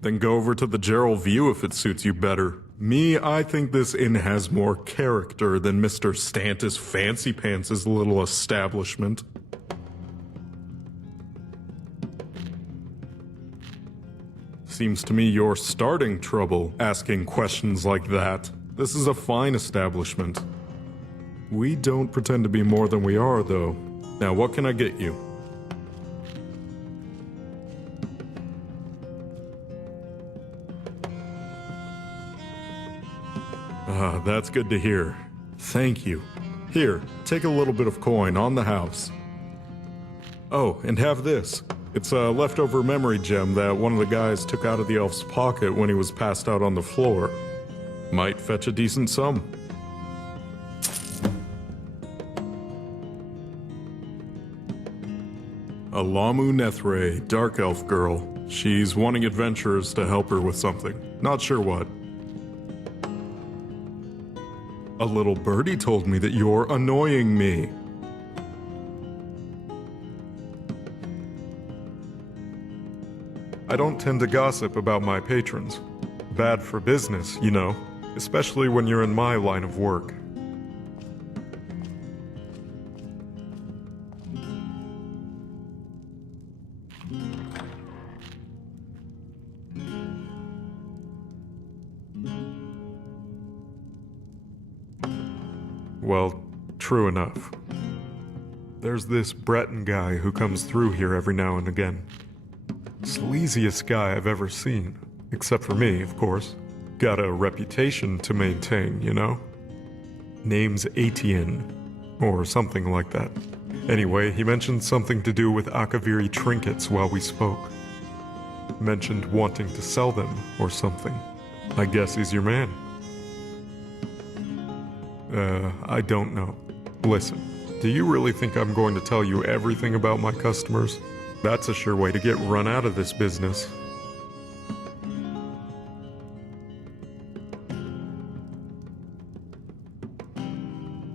Then go over to the Gerald View if it suits you better. Me, I think this inn has more character than Mr. Stantis Fancy Pants' little establishment. Seems to me you're starting trouble asking questions like that. This is a fine establishment. We don't pretend to be more than we are, though. Now, what can I get you? Ah, that's good to hear. Thank you. Here, take a little bit of coin on the house. Oh, and have this. It's a leftover memory gem that one of the guys took out of the elf's pocket when he was passed out on the floor. Might fetch a decent sum. Alamu Nethre, dark elf girl. She's wanting adventurers to help her with something. Not sure what. A little birdie told me that you're annoying me. I don't tend to gossip about my patrons. Bad for business, you know, especially when you're in my line of work. Well, true enough. There's this Breton guy who comes through here every now and again. Sleaziest guy I've ever seen. Except for me, of course. Got a reputation to maintain, you know? Name's Etienne, or something like that. Anyway, he mentioned something to do with Akaviri trinkets while we spoke. Mentioned wanting to sell them, or something. I guess he's your man. I don't know. Listen, do you really think I'm going to tell you everything about my customers? That's a sure way to get run out of this business.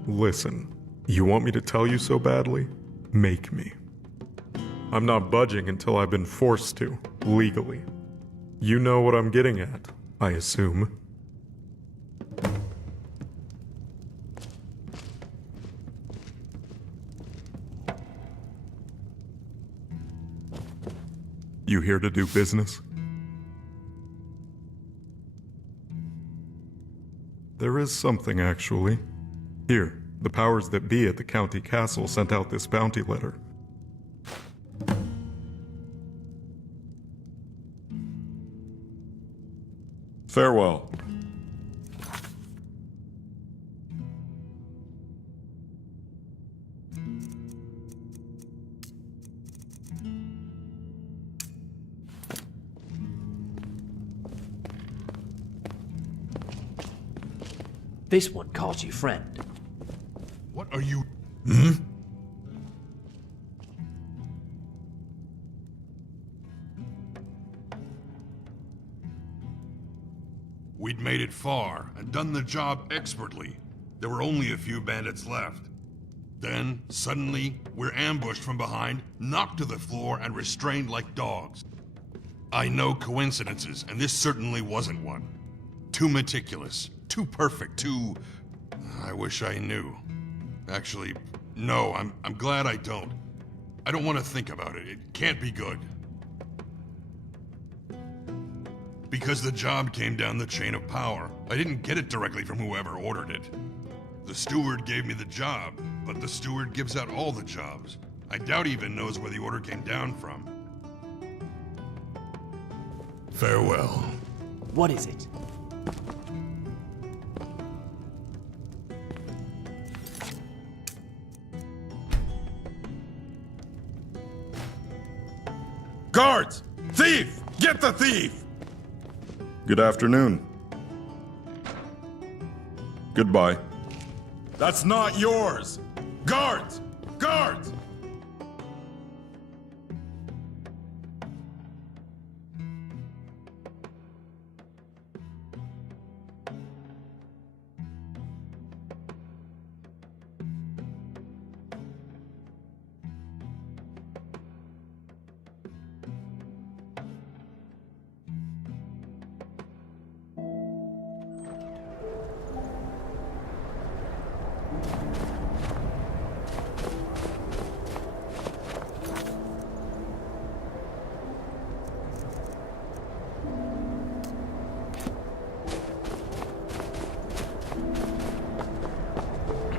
Listen, you want me to tell you so badly? Make me. I'm not budging until I've been forced to, legally. You know what I'm getting at, I assume. You here to do business? There is something, actually. Here, the powers that be at the county castle sent out this bounty letter. Farewell. This one calls you friend. What are you... We'd made it far, and done the job expertly. There were only a few bandits left. Then, suddenly, we're ambushed from behind, knocked to the floor, and restrained like dogs. I know coincidences, and this certainly wasn't one. Too meticulous, too perfect, too... I wish I knew. Actually, no, I'm glad I don't. I don't want to think about it. It can't be good. Because the job came down the chain of power. I didn't get it directly from whoever ordered it. The steward gave me the job, but the steward gives out all the jobs. I doubt he even knows where the order came down from. Farewell. What is it? Guards! Thief! Get the thief! Good afternoon. Goodbye. That's not yours! Guards! Guards!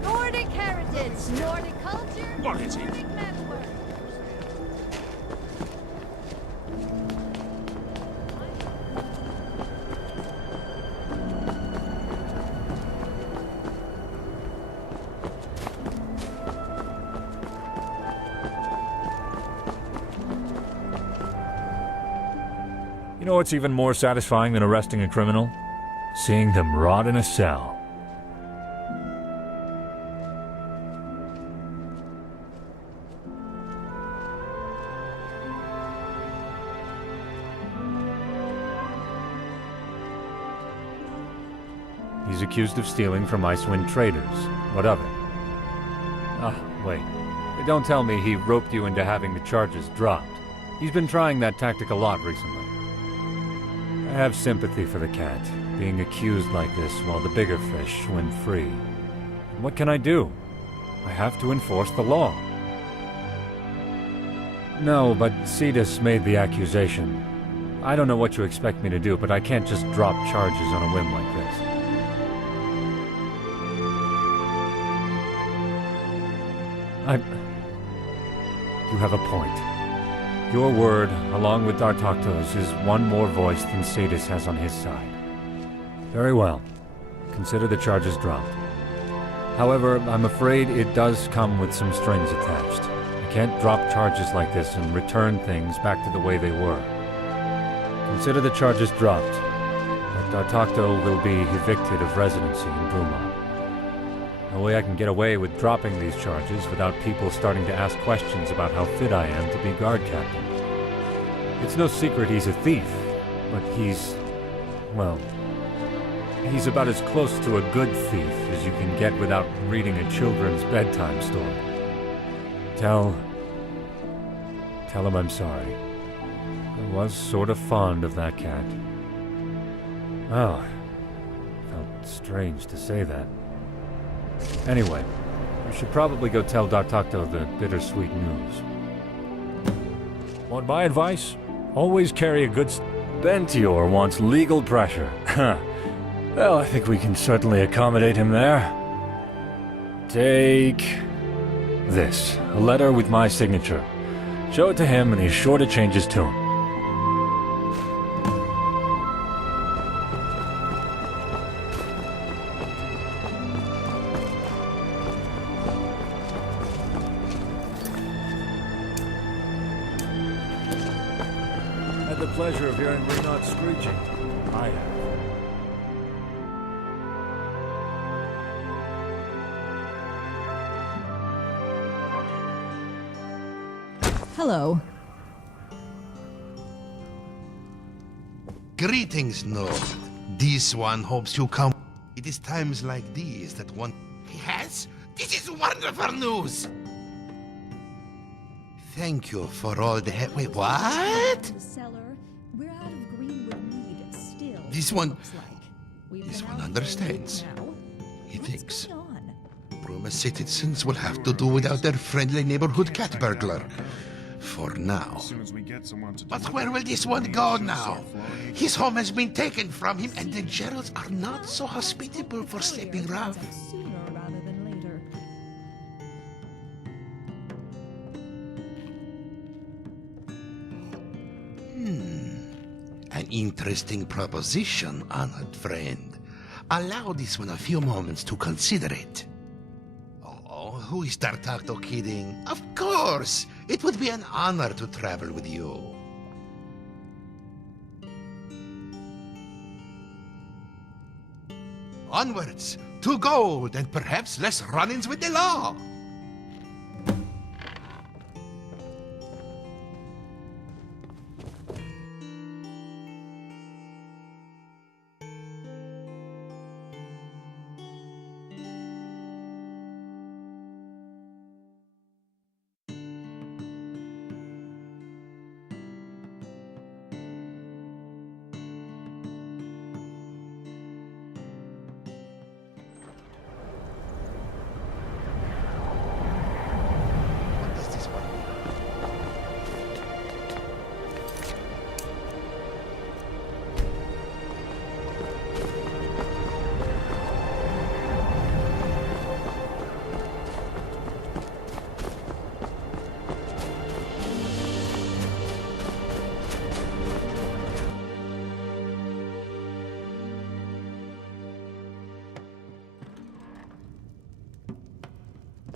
Nordic heritage, Nordic culture, What is it? Nordic metalwork. You know what's even more satisfying than arresting a criminal? Seeing them rot in a cell. He's accused of stealing from Icewind traders. What of it? Ah, wait. Don't tell me he roped you into having the charges dropped. He's been trying that tactic a lot recently. I have sympathy for the cat, being accused like this while the bigger fish swim free. What can I do? I have to enforce the law. No, but Cetus made the accusation. I don't know what you expect me to do, but I can't just drop charges on a whim like this. You have a point. Your word, along with Dartocto's, is one more voice than Cetus has on his side. Very well. Consider the charges dropped. However, I'm afraid it does come with some strings attached. I can't drop charges like this and return things back to the way they were. Consider the charges dropped, but Dartocto will be evicted of residency in Bruma. No way I can get away with dropping these charges without people starting to ask questions about how fit I am to be guard captain. It's no secret he's a thief, but he's about as close to a good thief as you can get without reading a children's bedtime story. Tell him I'm sorry. I was sort of fond of that cat. Oh, felt strange to say that. Anyway, I should probably go tell Dartocto the bittersweet news. Want my advice? Always carry a good... Bentior wants legal pressure. Well, I think we can certainly accommodate him there. Take... this. A letter with my signature. Show it to him and he's sure to change his tune. Had the pleasure of hearing Renaud screeching. I have. Hello. Greetings, Nord. This one hopes you come. It is times like these that one... Yes? This is wonderful news! Thank you for all the help. Wait, what? The cellar. We're out of greenwood mead still. This one... looks like. We've This been one out understands. for a week now. He What's thinks. going on? Bruma citizens will have to do without their friendly neighborhood cat burglar. For now. But where will this one go now? His home has been taken from him, and the Geralds are not so hospitable for sleeping rough. Sooner rather than later. An interesting proposition, honored friend. Allow this one a few moments to consider it. Oh, who is Dartocto kidding? Of course! It would be an honor to travel with you. Onwards, to gold, and perhaps less run-ins with the law.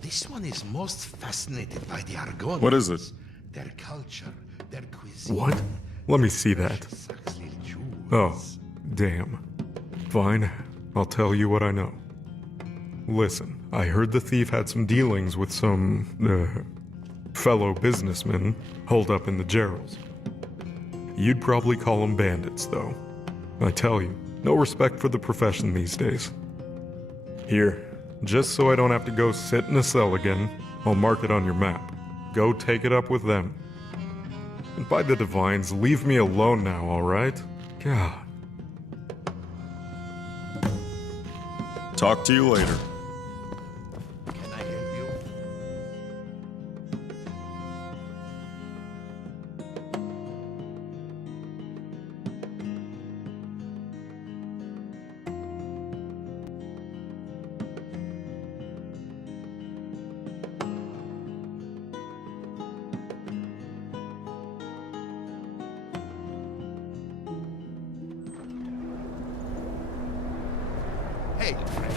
this one is most fascinated by the Argonians. What is it? Their culture, their cuisine. What? Let me see that. Saxley jewels. Oh, damn. Fine, I'll tell you what I know. Listen, I heard the thief had some dealings with some, fellow businessmen holed up in the Gerals. You'd probably call them bandits, though. I tell you, no respect for the profession these days. Here, just so I don't have to go sit in a cell again, I'll mark it on your map. Go take it up with them. And by the divines, leave me alone now, alright? God. Talk to you later. Can I help you? Hey, friend.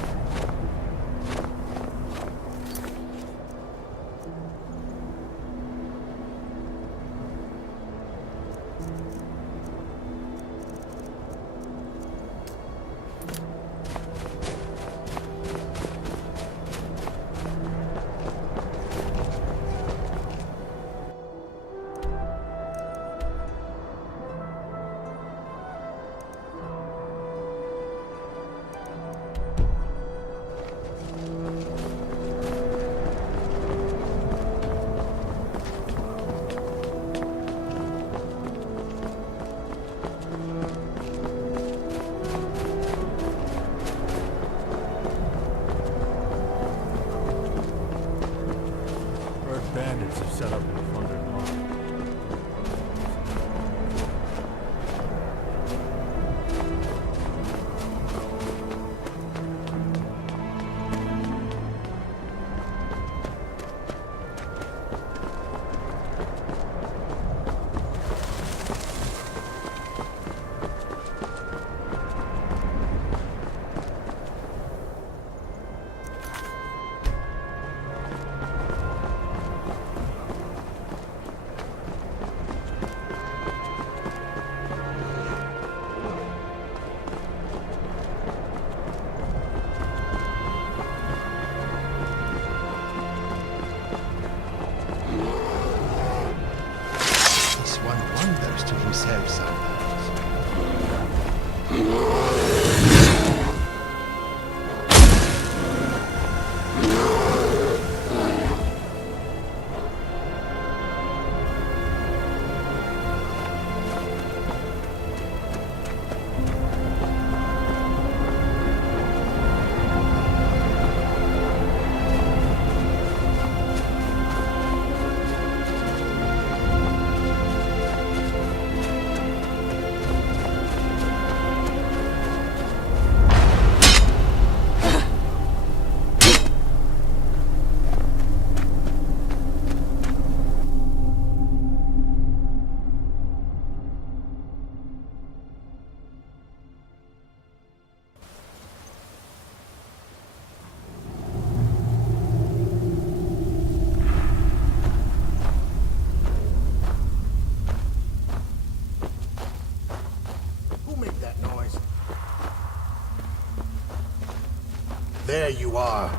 Heard bandits have set up in front of mine. This one wonders to himself sometimes. Who made that noise? There you are.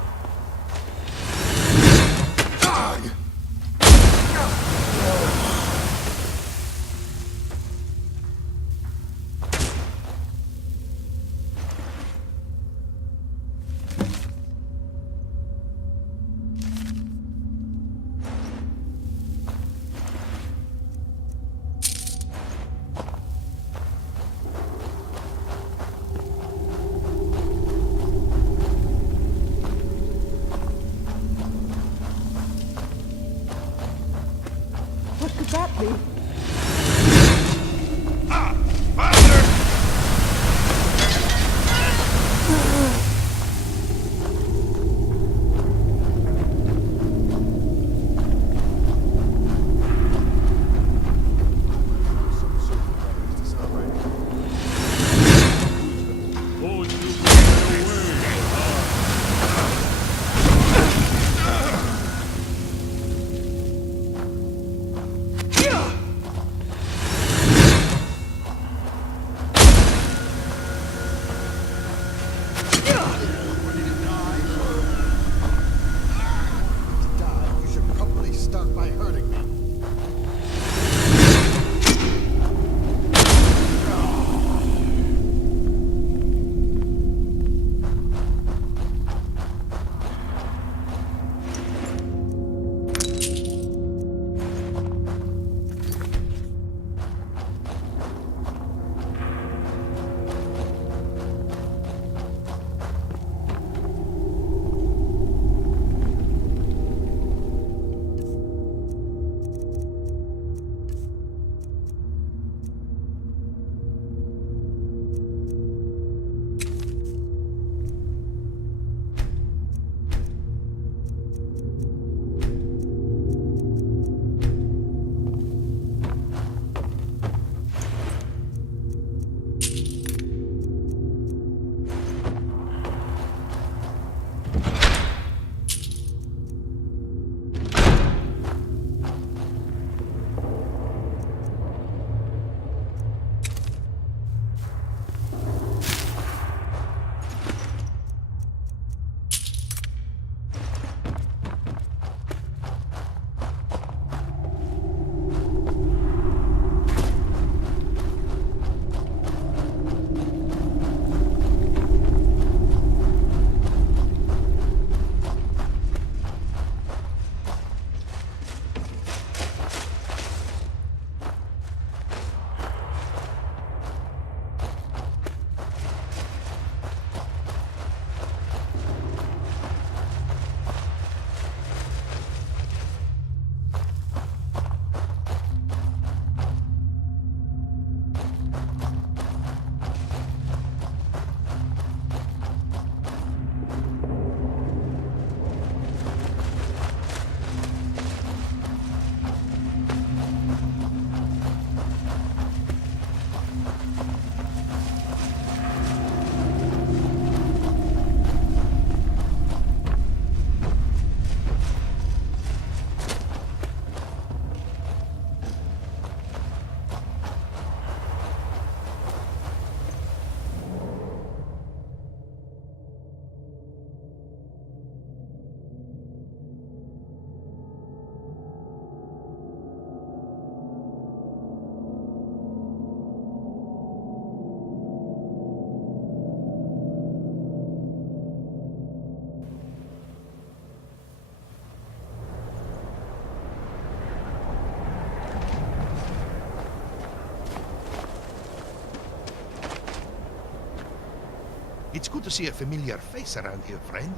It's good to see a familiar face around here, friend.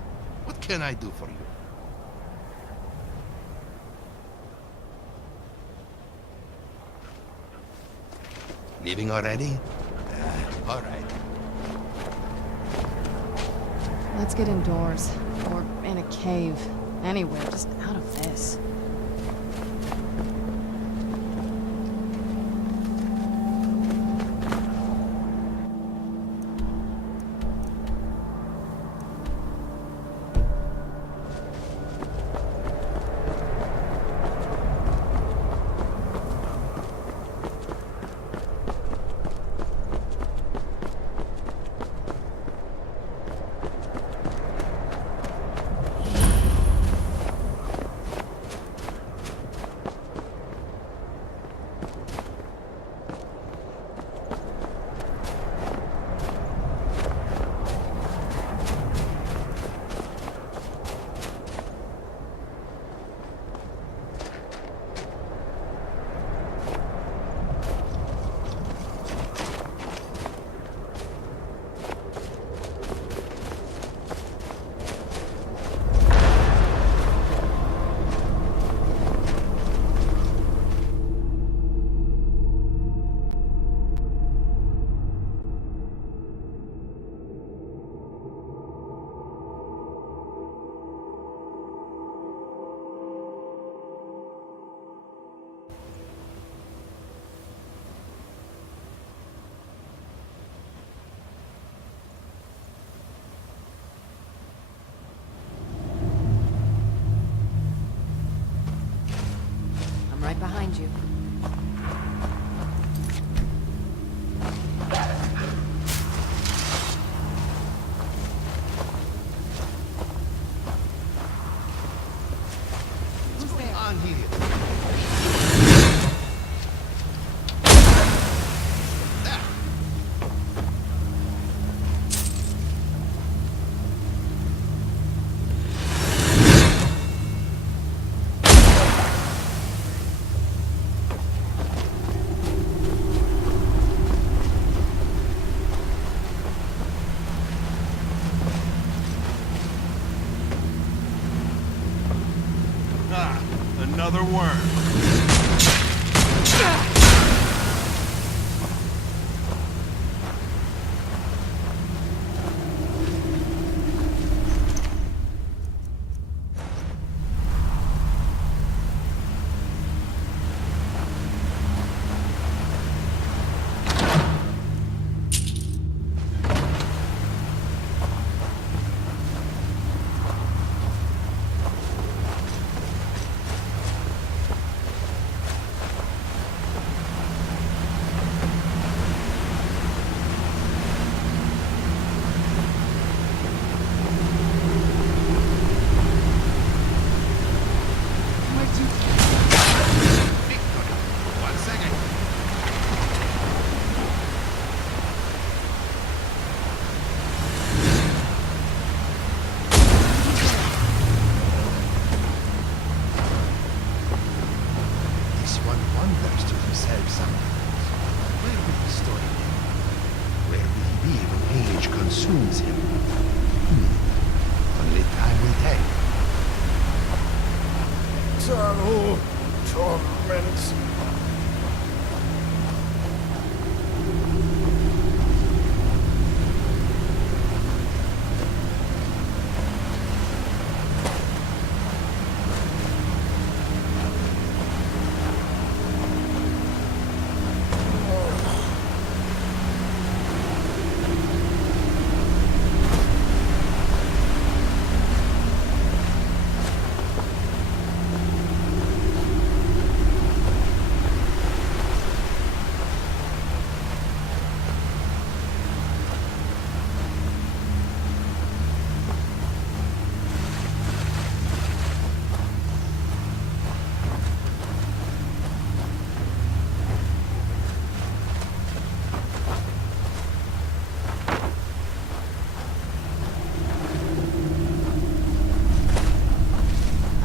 What can I do for you? Leaving already? All right. Let's get indoors. Or in a cave. Anywhere, just out of this. Right behind you. What's going on here? Another worm. Consumes him. Only time will tell. Eternal torment.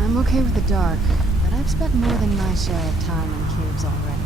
I'm okay with the dark, but I've spent more than my share of time in caves already.